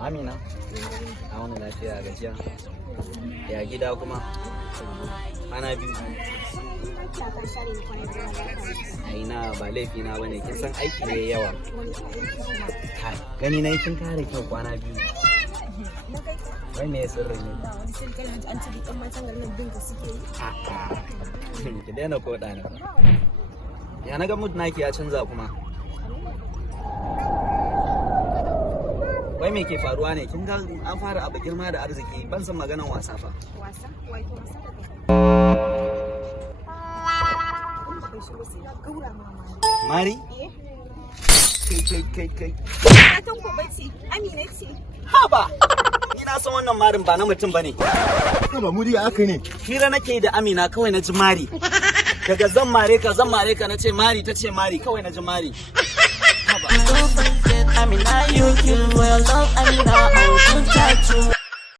Amina, a wani lafiya gajiya. Ya gida kuma? Ana biyu. Aina ba laifi na bane, kin san aiki ne yawa. Gani na kin kare kyau kwana biyu. Wai me sirri ne? Ki daina koda ne. Ya naga mood naki ya canza kuma. Wai me ke faruwa ne? Kin ga an fara abu girma da arziki, ban san maganan wasa fa. Wasa? Wai ko wasa da Mari? Kai. Matan ko bace, Amina ce. Haba! Ni na san wannan marin ba na mutum bane. Ba muri aka ne. Hira nake da Amina kawai na ji mari. Daga zan mare ka na ce mari ta ce mari kawai na ji mari. Haba. Amina, you kill for your love, Amina.